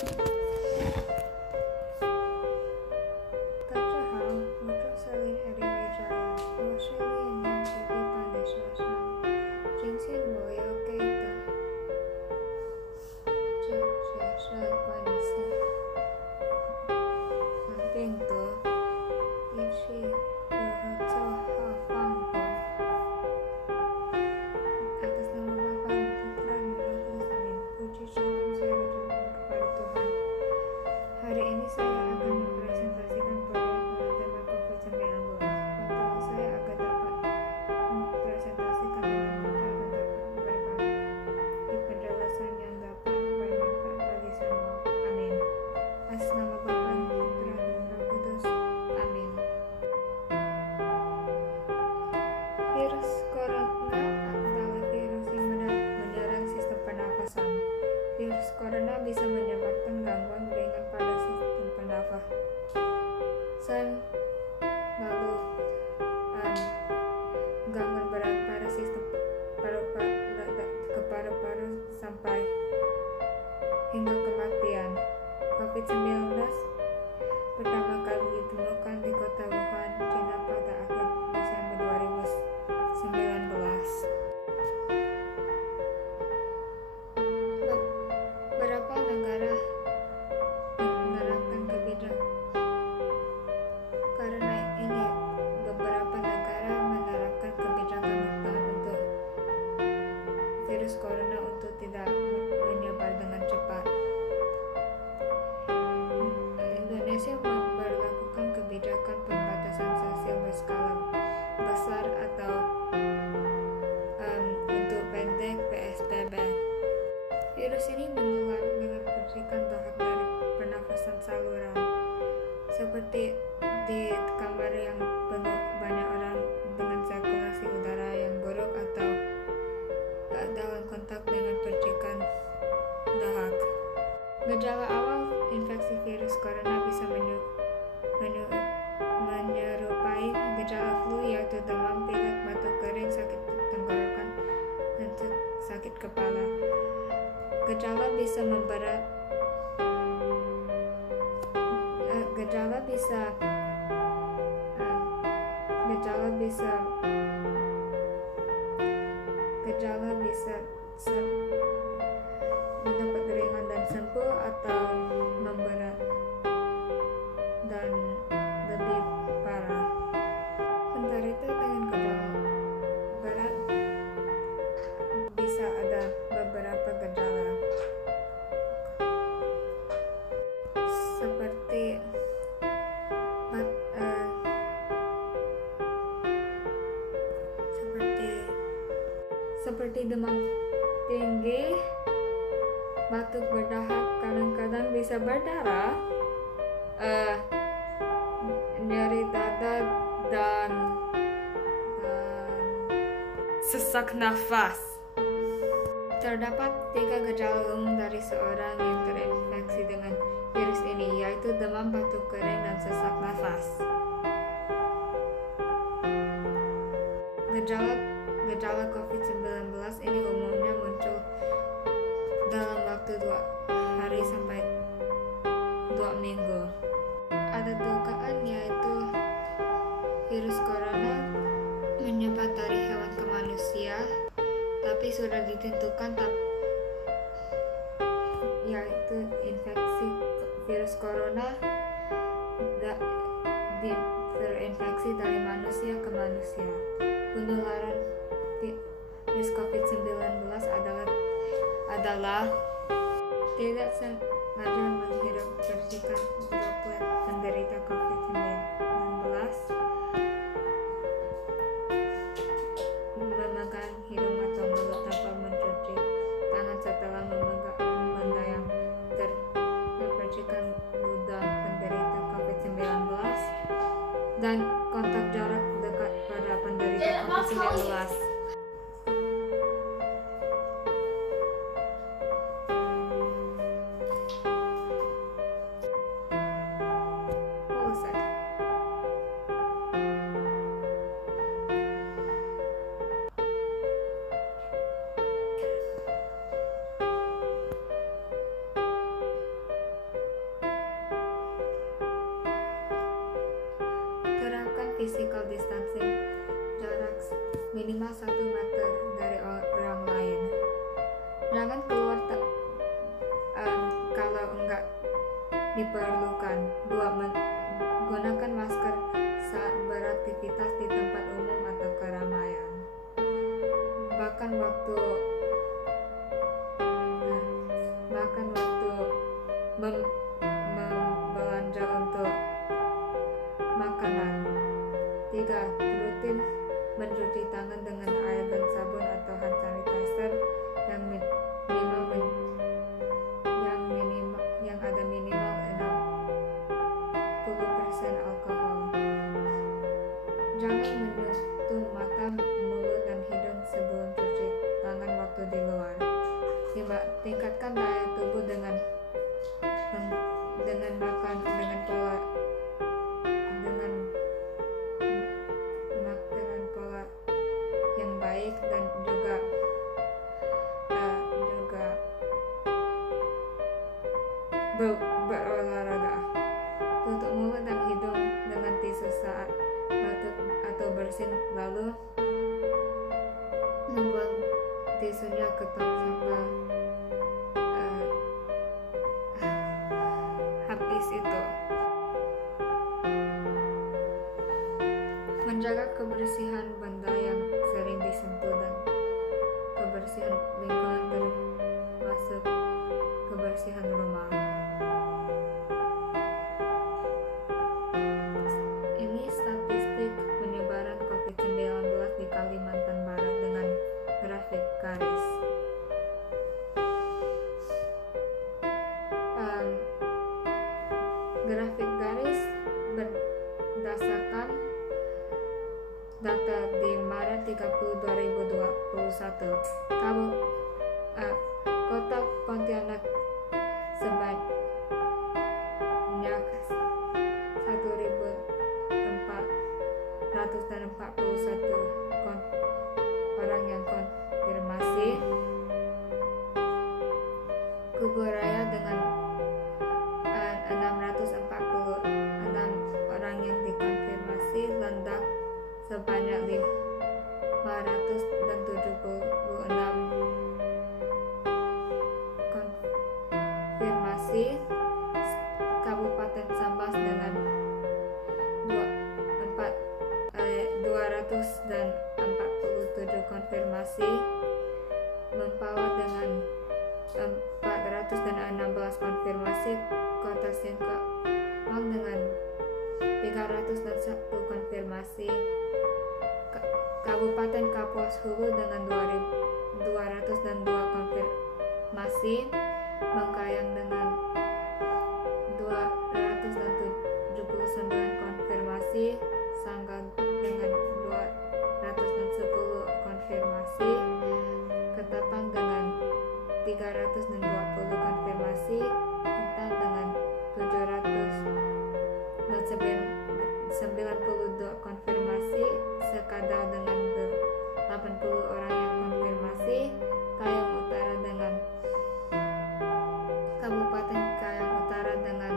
Padahal muncul salin Eri Wijaya, Australian yang TV pada suasana Jinsin Boyo Keita, Jasa kondisi penting tuh isi Rohato Hafangko atas nama Bapa Putra dan Roh Kudus amin. Puji syukur saya ucapkan kepada Tuhan. Hari ini saya akan mempresentasikan proyek dengan tema COVID-19. Untuk saya agar dapat mempresentasikan dengan lengkap dan dapat berbagi penjelasan yang dapat bermanfaat bagi semua. Amin. Atas nama Bapa, Putra dan Roh Kudus. Amin. Virus corona adalah virus yang menyerang sistem pernafasan. Virus corona bisa menyebabkan gangguan ringan pada sistem pernafasan, lalu gangguan berat pada sistem paru-paru sampai hingga kematian. COVID-19 pertama kali ditemukan di kota Wuhan, China pada akhir Desember 2019. Beberapa negara menerapkan kebijakan karena ini beberapa negara menerapkan kebijakan lockdown untuk virus corona untuk tidak menyebar dengan cepat. Indonesia memperlakukan kebijakan pembatasan sosial berskala besar atau untuk pendek PSBB. Virus ini menular dengan percikan dahak dari pernafasan saluran, seperti di kamar yang penuh banyak orang dengan sirkulasi udara yang buruk atau dalam kontak dengan percikan dahak. Gejala awal infeksi virus corona bisa menyerupai gejala flu, yaitu demam, pilek, batuk kering, sakit tenggorokan, dan sakit kepala. Gejala bisa memberat. Gejala bisa mendapat ringan dan sembuh atau memberat dan lebih parah. Penderita dengan gejala berat bisa ada beberapa gejala seperti demam tinggi, batuk berdahak, kadang-kadang bisa berdarah, nyeri dada, dan sesak nafas. Terdapat 3 gejala umum dari seorang yang terinfeksi dengan virus ini, yaitu demam, batuk kering, dan sesak nafas. Gejala COVID-19 ini umumnya muncul dalam waktu 2 hari sampai 2 minggu. Ada dugaan yaitu virus corona menyebar dari hewan ke manusia, tapi sudah ditentukan yaitu infeksi virus corona terinfeksi dari manusia ke manusia. Penularan virus COVID-19 adalah tidak sengaja menghirup percikan droplet penderita COVID-19, memegang hidung atau mulut tanpa mencuci tangan setelah memegang benda yang terpercikan ludah penderita COVID-19, dan kontak jarak dekat pada penderita COVID-19. physical distancing, jarak minimal 1 meter dari orang lain. Jangan keluar kalau enggak diperlukan. 2. Gunakan masker saat beraktivitas di tempat umum atau keramaian. Bahkan waktu membelanja untuk makanan. 3. Rutin mencuci tangan dengan air dan sabun atau hand sanitizer yang ada minimal 60% alkohol. Jangan menyentuh mata, mulut, dan hidung sebelum cuci tangan waktu di luar. 5. Tingkatkan daya tubuh dengan makan makanan pola yang baik dan juga berolahraga. Tutup mulut dan hidung dengan tisu saat batuk atau bersin, lalu membuang tisunya ke tong sampah. Habis itu, menjaga kebersihan benda yang sering disentuh dan kebersihan lingkungan termasuk kebersihan rumah. Ini statistik penyebaran COVID-19 di Kalimantan Barat dengan grafik garis. Grafik garis berdasarkan data di Maret 30, 2021. Kota Pontianak sebanyak 1.441 orang yang konfirmasi. Kuburaya dengan 646 orang yang dikonfirmasi. Landak sebanyak 576 konfirmasi. Kabupaten Sambas dengan 247 konfirmasi. Mempawah dengan 416 konfirmasi. Kota Singkawang dengan 301 konfirmasi. Kabupaten Kapuas Hulu dengan 202 konfirmasi. Bengkayang dengan 279 konfirmasi. Sanggau dengan 210 konfirmasi. Ketapang dengan 320 konfirmasi. Intan dengan 792 konfirmasi. Sekadau dengan 80 orang yang konfirmasi. Kayong Utara dengan Kabupaten Kayong Utara dengan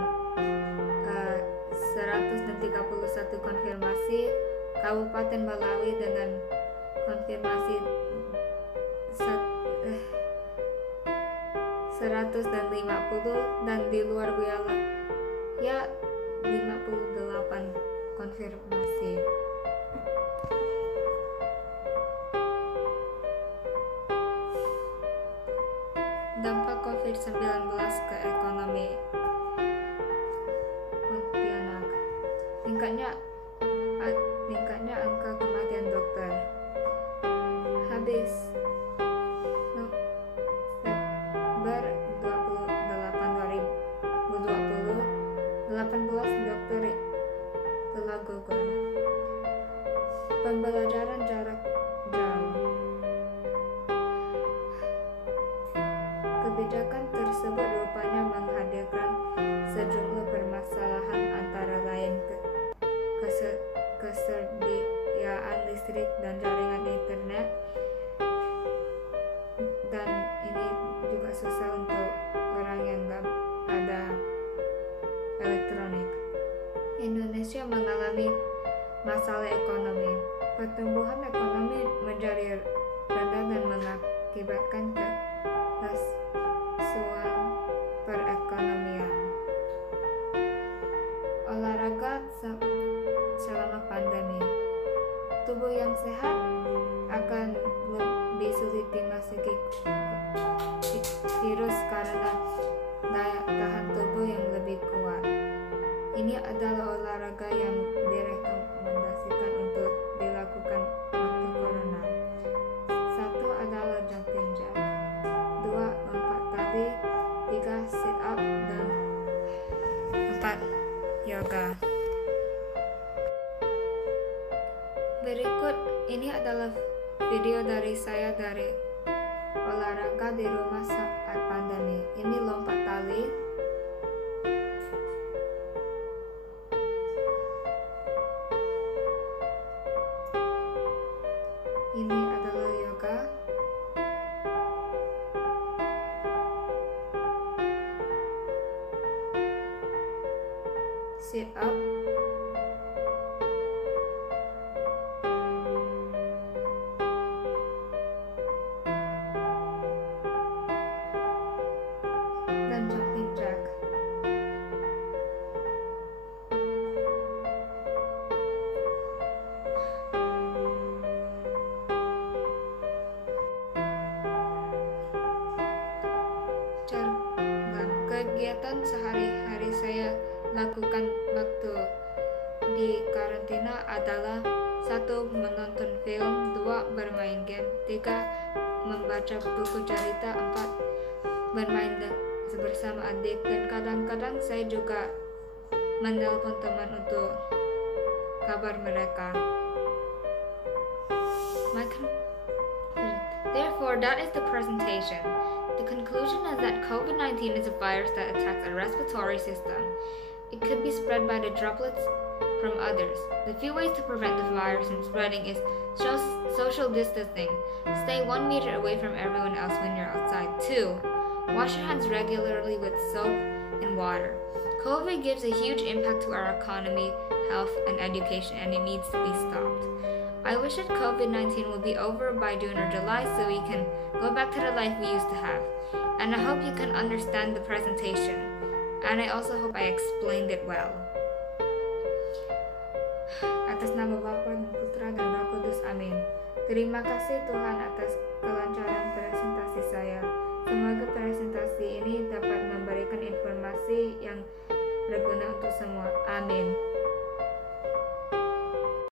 131 konfirmasi. Kabupaten Balawi dengan konfirmasi 150 dan di luar wilayah 58 konfirmasi. Dampak COVID-19 ke ekonomi Pontianak. Tingkatnya angka kematian dokter. Habis November 28, 2020, 18 dokter telah gugur. Pembelajaran jarak jauh. Kebijakan tersebut rupanya menghadirkan sejumlah permasalahan, antara lain ketersediaan listrik dan jaringan internet masalah ekonomi. Pertumbuhan ekonomi menjadi rendah dan mengakibatkan kelesuan perekonomian. Olahraga selama pandemi. Tubuh yang sehat akan lebih sulit dimasuki virus karena daya tahan tubuh yang lebih kuat. Ini adalah olahraga yang direkomendasikan untuk dilakukan waktu corona. 1 adalah jumping jack, 2 lompat tali, 3 sit up, dan 4 yoga. Berikut ini adalah video dari saya dari olahraga di rumah saat pandemi. Ini lompat tali, ini adalah yoga, sit up, dan jumping jack. Kegiatan sehari-hari saya lakukan waktu di karantina adalah 1 menonton film, 2 bermain game, 3 membaca buku cerita, 4 bermain bersama adik, dan kadang-kadang saya juga menelpon teman untuk kabar mereka. Therefore, that is the presentation. The conclusion is that COVID-19 is a virus that attacks our respiratory system. It could be spread by the droplets from others. The few ways to prevent the virus from spreading is social distancing. Stay 1 meter away from everyone else when you're outside. 2. Wash your hands regularly with soap and water. COVID gives a huge impact to our economy, health, and education, and it needs to be stopped. I wish that COVID-19 will be over by June or July so we can go back to the life we used to have. And I hope you can understand the presentation. And I also hope I explained it well. Atas nama Bapa dan Putra dan Roh Kudus, amin. Terima kasih Tuhan atas kelancaran presentasi saya. Semoga presentasi ini dapat memberikan informasi yang berguna untuk semua. Amin.